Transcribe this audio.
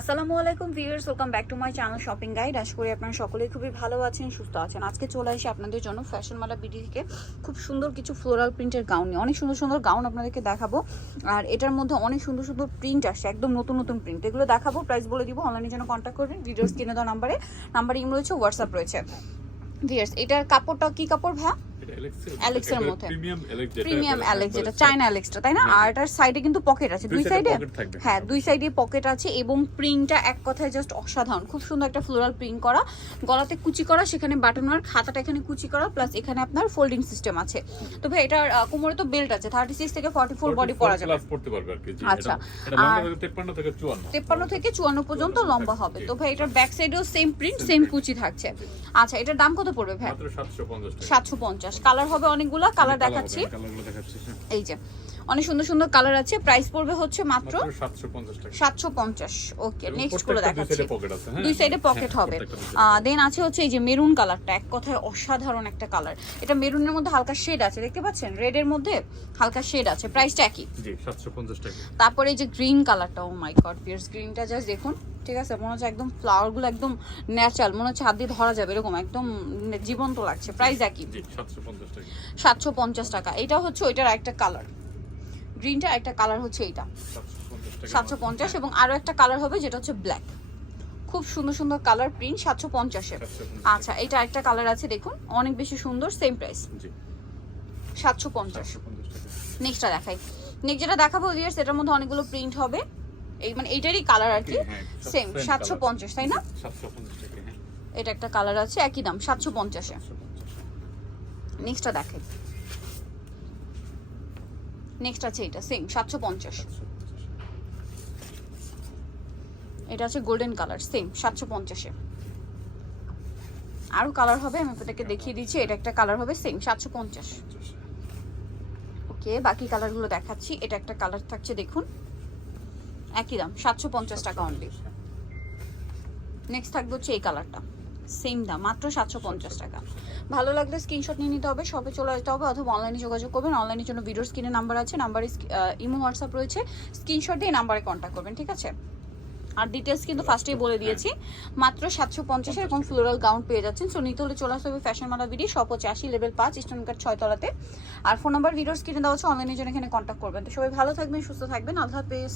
আসসালামু আলাইকুম viewers, welcome back to my channel shopping guide. আশা করি আপনারা সকলেই খুবই ভালো আছেন, সুস্থ আছেন। আজকে চলে আসি আপনাদের জন্য ফ্যাশন মালা বিডি থেকে খুব সুন্দর কিছু ফ্লোরাল প্রিন্টের গাউন নিয়ে। অনেক সুন্দর সুন্দর গাউন আপনাদেরকে দেখাবো, আর এটার মধ্যে অনেক সুন্দর সুন্দর প্রিন্ট আসছে, একদম নতুন নতুন প্রিন্ট। এগুলো দেখাবো, প্রাইস বলে দিব। অনলাইনের জন্য কন্ট্যাক্ট করবেন, ভিডিওর স্ক্রিনে দেওয়া নাম্বারে ইমেল রয়েছে, হোয়াটসঅ্যাপ রয়েছে। ভিউয়ার্স, এটার কাপড়টা কি কাপড় ভাইয়া? অ্যালেক্সের মধ্যে প্রিমিয়াম অ্যালেক্স, যেটা চায়না অ্যালেক্সটা, তাই না? আর এটার সাইডে কিন্তু পকেট আছে, দুই সাইডে। হ্যাঁ, দুই সাইডে পকেট আছে এবং প্রিন্টটা এক কথায় জাস্ট অসাধারণ। খুব সুন্দর একটা ফ্লোরাল প্রিন্ট করা, গলাতে কুচি করা, সেখানে বাটন ওয়ার্ক, খাতাটা এখানে কুচি করা, প্লাস এখানে আপনার ফোল্ডিং সিস্টেম আছে। তো ভাই এটার কোমরে তো বেল্ট আছে, 36 থেকে 44 বডি পরা যাবে। আচ্ছা, আর 53 থেকে 54 পর্যন্ত লম্বা হবে। তো ভাই এটার ব্যাক সাইডেও সেম প্রিন্ট, সেম কুচি থাকছে। আচ্ছা, এটার দাম কত পড়বে ভাই? 750। কালার হবে অনেকগুলা, কালার দেখাচ্ছি। এই যে অনেক সুন্দর সুন্দর কালার আছে। প্রাইস পড়বে হচ্ছে মাত্র 750। ওকে, নেক্সট গুলো দেখাচ্ছি। দুই সাইডে পকেট হবে। দেন আছে হচ্ছে এই যে মেরুন কালারটা, এক কথায় অসাধারণ একটা কালার। এটা মেরুনের মধ্যে হালকা শেড আছে, দেখতে পাচ্ছেন? রেড এর মধ্যে হালকা শেড আছে। প্রাইসটা একই, 750 টাকা। তারপরে এই যে গ্রিন কালারটা, ও মাই গড পিয়ার্স, গ্রিনটা জাস্ট দেখুন, ঠিক আছে? মনে হচ্ছে একদম ফ্লাওয়ার গুলো একদম ন্যাচারাল, মনে হচ্ছে হাত দিয়ে ধরা যাবে, এরকম একদম জীবন্ত লাগছে। প্রাইস একই, 750 টাকা। এটা হচ্ছে ওইটার একটা কালার, গ্রিনটা একটা কালার হচ্ছে এইটা, 750। এবং আরো একটা কালার হবে যেটা হচ্ছে ব্ল্যাক। খুব সুন্দর সুন্দর কালার প্রিন্ট, 750-এ। আচ্ছা, এটা একটা কালার আছে, দেখুন অনেক বেশি সুন্দর, সেম প্রাইস 750। নেক্সটটা দেখাই। নেক্সট যেটা দেখাবো ভিউয়ার্স, এটার মধ্যে অনেকগুলো প্রিন্ট হবে, এই মানে এইটারই কালার আর কি, সেম 750, তাই না? এটা একটা কালার আছে, একই দাম 750-এ। নেক্সটটা দেখাই। নেক্সট আছে এটা, সেম 750। এটা আছে গোল্ডেন কালার, সেম 750-এ। আরো কালার হবে, আমি আপনাদেরকে দেখিয়ে দিচ্ছি। এটা একটা কালার হবে, সেম 750। ওকে, বাকি কালারগুলো দেখাচ্ছি। এটা একটা কালার থাকছে, দেখুন একই দাম 750 টাকা অনলি। নেক্সট থাকবে হচ্ছে এই কালারটা, সেম দাম মাত্র 750 টাকা। ভালো লাগলে স্ক্রিনশট নিয়ে নিতে হবে, শপে চলে আসতে হবে, অথবা অনলাইনে যোগাযোগ করবেন। অনলাইনের জন্য ভিডিওর স্ক্রিনে নাম্বার আছে, নাম্বারে ইমো হোয়াটসঅ্যাপ রয়েছে, স্ক্রিনশট দিয়ে নাম্বারে কন্ট্যাক্ট করবেন, ঠিক আছে? আর ডিটেলস কিন্তু ফার্স্টেই বলে দিয়েছি। মাত্র 750 এরকম ফ্লোরাল গাউন পেয়ে যাচ্ছেন। সো নিতে হলে চলে আসতে হবে ফ্যাশন মালা বিডি, শপ হচ্ছে 80 লেভেল 5 ইস্টার্ন কাট 6 তলাতে। আর ফোন নাম্বার ভিডিওর স্ক্রিনে দেওয়া হচ্ছে, অনলাইনের জন্য এখানে কন্ট্যাক্ট করবেন। তো সবাই ভালো থাকবেন, সুস্থ থাকবেন, আল্লাহ হাফেজ।